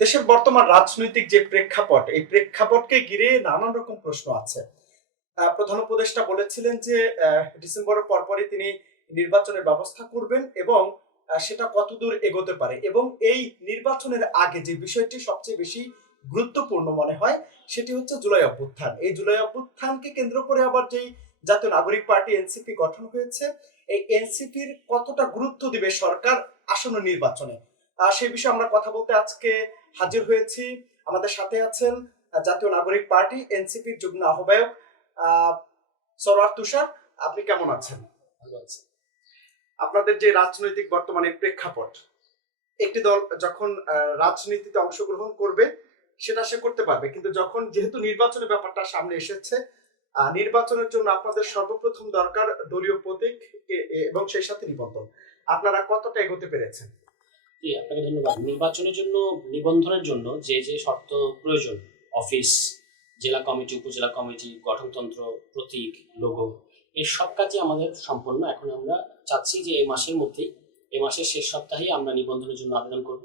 দেশের বর্তমান রাজনৈতিক যে প্রেক্ষাপট, এই প্রেক্ষাপটকে ঘিরে নানান রকম প্রশ্ন আছে। প্রধান উপদেষ্টা বলেছিলেন যে ডিসেম্বরের পরপরই তিনি নির্বাচনের ব্যবস্থা করবেন এবং সেটা কতদূর এগোতে পারে, এবং এই নির্বাচনের আগে যে বিষয়টি সবচেয়ে বেশি গুরুত্বপূর্ণ মনে হয় সেটি হচ্ছে জুলাই অভ্যুত্থান। এই জুলাই অভ্যুত্থানকে কেন্দ্র করে আবার যেই জাতীয় নাগরিক পার্টি এনসিপি গঠন হয়েছে, এই এনসিপির কতটা গুরুত্ব দিবে সরকার আসন্ন নির্বাচনে, সেই বিষয়ে আমরা কথা বলতে আজকে হাজির হয়েছি। আমাদের সাথে আছেন জাতীয় নাগরিক পার্টি এনসিপির যুগ্ম আহ্বায়ক সরওয়ার তুষার। আপনি কেমন আছেন? ভালো আছে। আপনাদের যে রাজনৈতিক বর্তমানে প্রেক্ষাপট, একটি দল যখন রাজনীতিতে অংশগ্রহণ করবে সেটা সে করতে পারবে, কিন্তু যখন যেহেতু নির্বাচনের ব্যাপারটা সামনে এসেছে, নির্বাচনের জন্য আপনাদের সর্বপ্রথম দরকার দলীয় প্রতীক এবং সেই সাথে নিবন্ধন। আপনারা কতটা এগোতে পেরেছেন? জি, আপনাকে ধন্যবাদ। নির্বাচনের জন্য নিবন্ধনের জন্য যে যে শর্ত প্রয়োজন, অফিস, জেলা কমিটি, উপজেলা কমিটি, গঠনতন্ত্র, প্রতীক, লোগো, এই সব কাজই আমাদের সম্পন্ন। এখন আমরা চাচ্ছি যে এই মাসের মধ্যেই, এই মাসের শেষ সপ্তাহেই আমরা নিবন্ধনের জন্য আবেদন করব,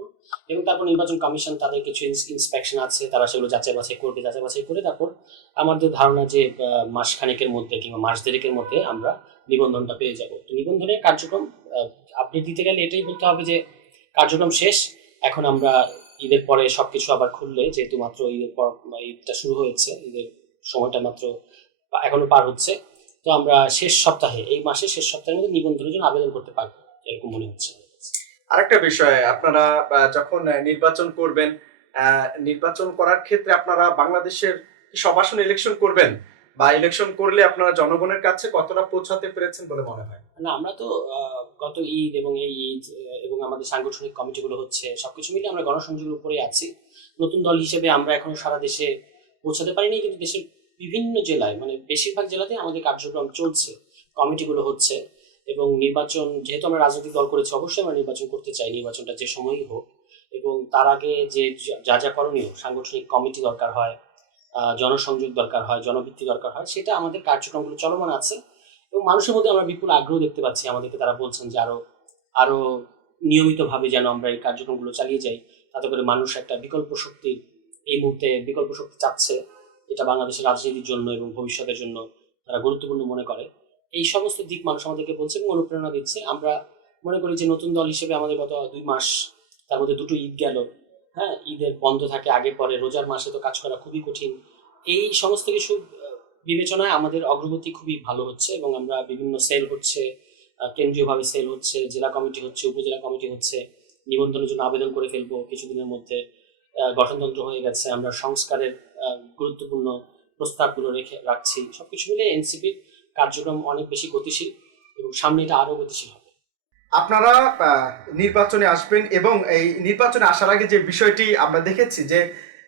এবং তারপর নির্বাচন কমিশন তাদের কিছু ইন্সপেকশন আছে, তারা সেগুলো যাচাই বাছাই করবে। যাচাই বাছাই করে তারপর আমাদের ধারণা যে মাস খানেকের মধ্যে কিংবা মাস দেড়েকের মধ্যে আমরা নিবন্ধনটা পেয়ে যাব। তো নিবন্ধনের কার্যক্রম আপডেট দিতে গেলে এটাই বলতে হবে যে কার্যক্রম শেষ। এখন আমরা ঈদের পরে সবকিছু আবার খুললে, যেহেতু মাত্র ঈদের পর ঈদটা শুরু হয়েছে, ঈদের সময়টা মাত্র এখনো পার হচ্ছে, তো আমরা শেষ সপ্তাহে, এই মাসের শেষ সপ্তাহের মধ্যে নিবন্ধনের জন্য আবেদন করতে পারবো এরকম মনে হচ্ছে। আরেকটা বিষয়, আপনারা যখন নির্বাচন করবেন, নির্বাচন করার ক্ষেত্রে আপনারা বাংলাদেশের সব আসনে ইলেকশন করবেন, বা ইলেকশন করলে আপনারা জনগণের কাছে কতটা পৌঁছাতে পেরেছেন বলে মনে হয়? না, আমরা তো গত ঈদ এবং এই ঈদ এবং আমাদের সাংগঠনিক কমিটিগুলো হচ্ছে, সবকিছু মিলে আমরা গণসংযোগের উপরেই আছি। নতুন দল হিসেবে আমরা এখনো সারা দেশে পৌঁছাতে পারিনি, কিন্তু দেশের বিভিন্ন জেলায়, মানে বেশিরভাগ জেলাতে আমাদের কার্যক্রম চলছে, কমিটিগুলো হচ্ছে। এবং নির্বাচন, যেহেতু আমরা রাজনৈতিক দল করেছি, অবশ্যই আমরা নির্বাচন করতে চাই, নির্বাচনটা যে সময়ই হোক। এবং তার আগে যে যা যা করণীয়, সাংগঠনিক কমিটি দরকার হয়, জনসংযোগ দরকার হয়, জনভিত্তি দরকার হয়, সেটা আমাদের কার্যক্রমগুলো চলমান আছে। এবং মানুষের মধ্যে আমরা বিপুল আগ্রহ দেখতে পাচ্ছি। আমাদেরকে তারা বলছেন যে আরো আরো নিয়মিতভাবে যেন আমরা এই কার্যক্রমগুলো চালিয়ে যাই, তাতে করে মানুষ একটা বিকল্প শক্তি, এই মুহূর্তে বিকল্প শক্তি চাচ্ছে, এটা বাংলাদেশের রাজনীতির জন্য এবং ভবিষ্যতের জন্য তারা গুরুত্বপূর্ণ মনে করে। এই সমস্ত দিক মানুষ আমাদেরকে বলছে এবং অনুপ্রেরণা দিচ্ছে। আমরা মনে করি যে নতুন দল হিসেবে আমাদের গত 2 মাস, তার মধ্যে দুটো ঈদ গেল, হ্যাঁ, ঈদের বন্ধ থাকে আগে পরে, রোজার মাসে তো কাজ করা খুবই কঠিন। এই সমস্ত কিছু বিবেচনায় আমাদের অগ্রগতি খুবই ভালো হচ্ছে, এবং আমরা বিভিন্ন সেল হচ্ছে, কেন্দ্রীয়ভাবে সেল হচ্ছে, জেলা কমিটি হচ্ছে, উপজেলা কমিটি হচ্ছে, নিবন্ধনের জন্য আবেদন করে ফেলবো কিছুদিনের মধ্যে। গঠনতন্ত্র হয়ে গেছে, আমরা সংস্কারের গুরুত্বপূর্ণ প্রস্তাবগুলো রাখছি। সবকিছু মিলে এনসিপির কার্যক্রম অনেক বেশি গতিশীল, এবং সামনে এটা আরো গতিশীল হবে। আপনারা নির্বাচনে আসবেন, এবং এই নির্বাচনে আসার আগে যে বিষয়টি আমরা দেখেছি যে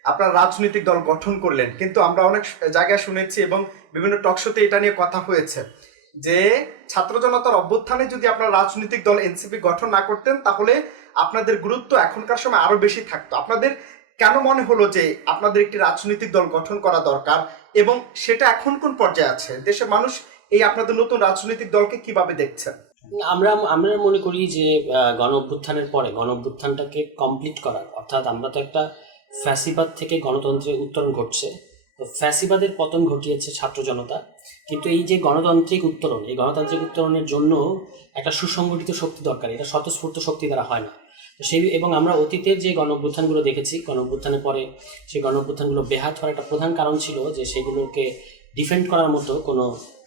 আপনারা রাজনৈতিক দল গঠন করলেন, কিন্তু আমরা অনেক জায়গায় শুনেছি এবং বিভিন্ন টকশোতে এটা নিয়ে কথা হয়েছে যে ছাত্র জনতার অভ্যুত্থানে যদি আপনারা রাজনৈতিক দল এনসিপি গঠন না করতেন তাহলে আপনাদের গুরুত্ব এখনকার সময় আরো বেশি থাকতো। আপনাদের কেন মনে হলো যে আপনাদের একটি রাজনৈতিক দল গঠন করা দরকার, এবং সেটা এখন কোন পর্যায়ে আছে? দেশের মানুষ এই আপনাদের নতুন রাজনৈতিক দলকে কিভাবে দেখছেন? আমরা আমরা মনে করি যে গণ অভ্যুত্থানের পরে গণ অভ্যুত্থানটাকে কমপ্লিট করার, অর্থাৎ আমরা তো একটা ফ্যাসিবাদ থেকে গণতন্ত্রের উত্তরণ ঘটছে, তো ফ্যাসিবাদের পতন ঘটিয়েছে ছাত্র জনতা, কিন্তু এই যে গণতান্ত্রিক উত্তরণ, এই গণতান্ত্রিক উত্তরণের জন্য একটা সুসংগঠিত শক্তি দরকার, এটা স্বতঃস্ফূর্ত শক্তি দ্বারা হয় না। তো সেই, এবং আমরা অতীতের যে গণ অভ্যুত্থানগুলো দেখেছি, গণ অভ্যুত্থানের পরে সেই গণ অভ্যুত্থানগুলো বেহাত হওয়ার একটা প্রধান কারণ ছিল যে সেগুলোকে ডিফেন্ড করার মতো কোনো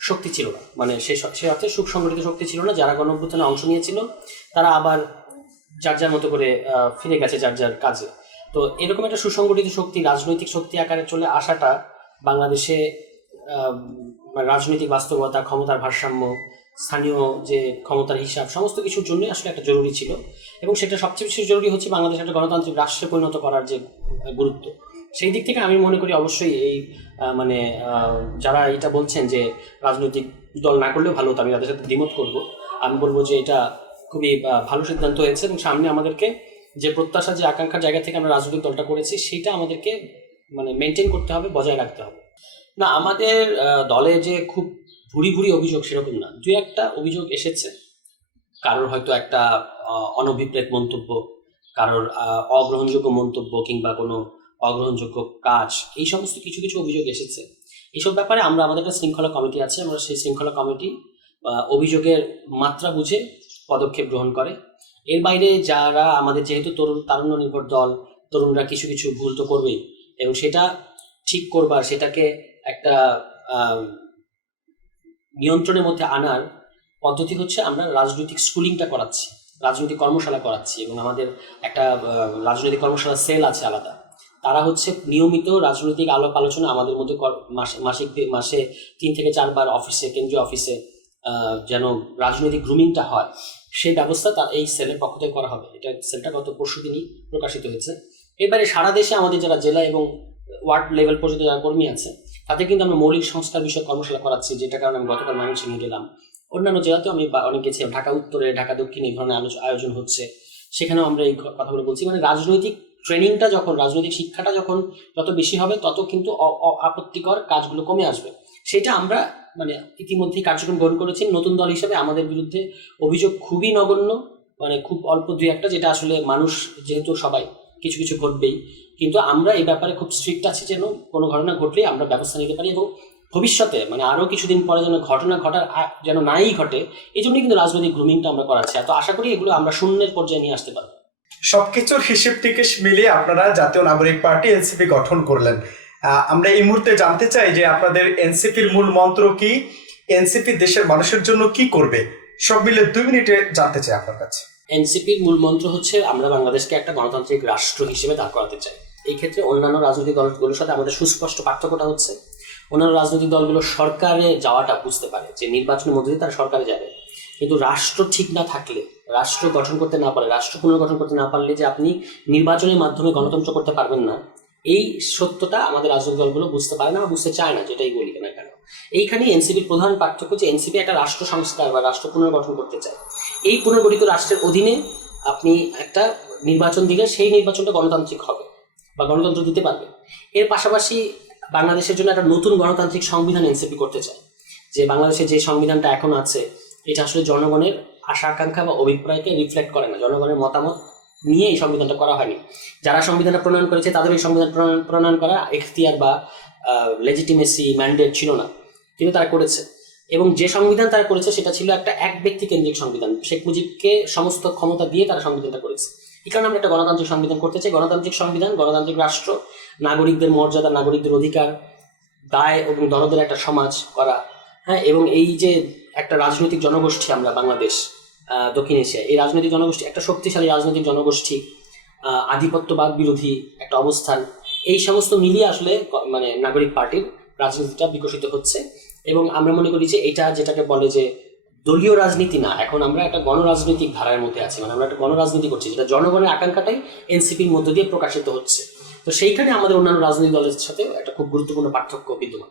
শক্তি ছিল না, মানে সে অর্থে সুসংগঠিত শক্তি ছিল না। যারা গণ অভ্যুত্থানে অংশ নিয়েছিল তারা আবার যার যার মতো করে ফিরে গেছে যার যার কাজে। তো এরকম একটা সুসংগঠিত শক্তি, রাজনৈতিক শক্তি আকারে চলে আসাটা বাংলাদেশে রাজনৈতিক বাস্তবতা, ক্ষমতার ভারসাম্য, স্থানীয় যে ক্ষমতার হিসাব, সমস্ত কিছুর জন্যই আসলে একটা জরুরি ছিল। এবং সেটা সবচেয়ে বেশি জরুরি হচ্ছে বাংলাদেশ একটা গণতান্ত্রিক রাষ্ট্রে পরিণত করার যে গুরুত্ব, সেই দিক থেকে আমি মনে করি অবশ্যই এই মানে যারা এটা বলছেন যে রাজনৈতিক দল না করলেও ভালো হতো, আমি তাদের সাথে দ্বিমত করব। আমি বলবো যে এটা খুবই ভালো সিদ্ধান্ত হয়েছে, এবং সামনে আমাদেরকে যে প্রত্যাশা, যে আকাঙ্ক্ষার জায়গা থেকে আমরা রাজনৈতিক দলটা করেছি, সেটা আমাদেরকে মানে মেনটেন করতে হবে, বজায় রাখতে হবে। না, আমাদের দলে যে খুব ভুরি ভুরি অভিযোগ সেরকম না, দুই একটা অভিযোগ এসেছে, কারোর হয়তো একটা অনভিপ্রেত মন্তব্য, কারোর অগ্রহণযোগ্য মন্তব্য কিংবা কোনো অগ্রহণযোগ্য কাজ, এই সমস্ত কিছু কিছু অভিযোগ এসেছে। এইসব ব্যাপারে আমাদের একটা শৃঙ্খলা কমিটি আছে, আমরা সেই শৃঙ্খলা কমিটি অভিযোগের মাত্রা বুঝে পদক্ষেপ গ্রহণ করে। এর বাইরে যারা আমাদের যেহেতু তারুণ্য নির্ভর দল, তরুণরা কিছু কিছু ভুল তো করবেই, এবং সেটা ঠিক করবার, সেটাকে একটা নিয়ন্ত্রণের মধ্যে আনার পদ্ধতি হচ্ছে আমরা রাজনৈতিক স্কুলিংটা করাচ্ছি, রাজনৈতিক কর্মশালা করাচ্ছি, এবং আমাদের একটা রাজনৈতিক কর্মশালা সেল আছে আলাদা। তারা হচ্ছে নিয়মিত রাজনৈতিক আলাপ আলোচনা আমাদের মধ্যে মাসে 3 থেকে 4 বার অফিসে, কেন্দ্রীয় অফিসে যেন রাজনৈতিক গ্রুমিংটা হয়, সেই ব্যবস্থা এই সেলের পক্ষ থেকে করা হবে। এটা সেলটা গত পরশুদিনই প্রকাশিত হয়েছে। এবারে সারা দেশে আমাদের যারা জেলা এবং ওয়ার্ড লেভেল পর্যন্ত যারা কর্মী আছে, তাতে কিন্তু আমরা মৌলিক সংস্কার বিষয়ে কর্মশালা করাচ্ছি, যেটা কারণে আমি গতকাল ময়মনসিংহে গেলাম। অন্যান্য জেলাতেও আমি অনেক গেছিলাম, ঢাকা উত্তরে, ঢাকা দক্ষিণে এই ধরনের আয়োজন হচ্ছে, সেখানেও আমরা এই কথাগুলো বলছি। মানে রাজনৈতিক ট্রেনিংটা যখন, রাজনৈতিক শিক্ষাটা যখন যত বেশি হবে, তত কিন্তু আপত্তিকর কাজগুলো কমে আসবে। সেটা আমরা মানে ইতিমধ্যেই কার্যক্রম গ্রহণ করেছি। নতুন দল হিসেবে আমাদের বিরুদ্ধে অভিযোগ খুবই নগণ্য, মানে খুব অল্প 2-1টা, যেটা আসলে মানুষ যেহেতু সবাই কিছু কিছু ঘটবেই, কিন্তু আমরা এই ব্যাপারে খুব স্ট্রিক্ট আছি, যেন কোনো ঘটনা ঘটলেই আমরা ব্যবস্থা নিতে পারি, এবং ভবিষ্যতে মানে আরও কিছুদিন পরে যেন ঘটনা ঘটার যেন নাই ঘটে, এই জন্যই কিন্তু রাজনৈতিক গ্রুমিংটা আমরা করাচ্ছি। তো আশা করি এগুলো আমরা শূন্যের পর্যায়ে নিয়ে আসতে পারবো। সবকিছুর হিসেব টিকেশ মিলিয়ে আপনারা জাতীয় নাগরিক পার্টি এনসিপি গঠন করলেন। আমরা এই মুহূর্তে জানতে চাই যে আপনাদের এনসিপির মূল মন্ত্র কি, এনসিপি দেশের মানুষের জন্য কি করবে, সব মিলে 2 মিনিটে জানতে চাই আপনার কাছে। এনসিপির মূল মন্ত্র হচ্ছে আমরা বাংলাদেশকে একটা গণতান্ত্রিক রাষ্ট্র হিসেবে দাঁড় করাতে চাই। এই ক্ষেত্রে অন্যান্য রাজনৈতিক দলগুলোর সাথে আমাদের সুস্পষ্ট পার্থক্যটা হচ্ছে, অন্যান্য রাজনৈতিক দলগুলো সরকারে যাওয়াটা বুঝতে পারে যে নির্বাচনের মধ্যে দিয়ে তারা সরকারে যাবে, কিন্তু রাষ্ট্র ঠিক না থাকলে, রাষ্ট্র গঠন করতে না পারলে, রাষ্ট্র পুনর্গঠন করতে না পারলে যে আপনি নির্বাচনের মাধ্যমে গণতন্ত্র করতে পারবেন না, এই সত্যটা আমাদের রাজনৈতিক দলগুলো বুঝতে পারে না বা বুঝতে চায় না, যেটাই বলি না কেন। এইখানেই এনসিপির প্রধান পার্থক্য, যে এনসিপি একটা রাষ্ট্র সংস্কার বা রাষ্ট্র পুনর্গঠন করতে চায়। এই পুনর্গঠিত রাষ্ট্রের অধীনে আপনি একটা নির্বাচন দিলে সেই নির্বাচনটা গণতান্ত্রিক হবে বা গণতন্ত্র দিতে পারবে। এর পাশাপাশি বাংলাদেশের জন্য একটা নতুন গণতান্ত্রিক সংবিধান এনসিপি করতে চায়, যে বাংলাদেশের যে সংবিধানটা এখন আছে এটা আসলে জনগণের আশা আকাঙ্ক্ষা বা অভিপ্রায়কে রিফ্লেক্ট করে না, জনগণের মতামত নিয়ে এই সংবিধানটা করা হয়নি। যারা সংবিধানটা প্রণয়ন করেছে তাদের এই সংবিধান প্রণয়ন করা এখতিয়ার বা লেজিটিমেসি ম্যান্ডেট ছিল না, কিন্তু তারা করেছে। এবং যে সংবিধান তারা করেছে সেটা ছিল একটা এক ব্যক্তি কেন্দ্রিক সংবিধান, শেখ মুজিবকে সমস্ত ক্ষমতা দিয়ে তারা সংবিধানটা করেছে। এই কারণে আমরা একটা গণতান্ত্রিক সংবিধান করতে চাই। গণতান্ত্রিক সংবিধান, গণতান্ত্রিক রাষ্ট্র, নাগরিকদের মর্যাদা, নাগরিকদের অধিকার, দায় এবং দরদের একটা সমাজ করা, হ্যাঁ, এবং এই যে একটা রাজনৈতিক জনগোষ্ঠী আমরা বাংলাদেশ, দক্ষিণ এশিয়া, এই রাজনৈতিক জনগোষ্ঠী একটা শক্তিশালী রাজনৈতিক জনগোষ্ঠী, আধিপত্যবাদ বিরোধী একটা অবস্থান, এই সমস্ত মিলিয়ে আসলে মানে নাগরিক পার্টির রাজনীতিটা বিকশিত হচ্ছে। এবং আমরা মনে করি যে এটা যেটাকে বলে যে দলীয় রাজনীতি না, এখন আমরা একটা গণরাজনৈতিক ধারার মধ্যে আছি, মানে আমরা একটা গণরাজনীতি করছি, যেটা জনগণের আকাঙ্ক্ষাটাই এনসিপির মধ্য দিয়ে প্রকাশিত হচ্ছে। তো সেইখানে আমাদের অন্যান্য রাজনৈতিক দলের সাথে একটা খুব গুরুত্বপূর্ণ পার্থক্য বিদ্যমান।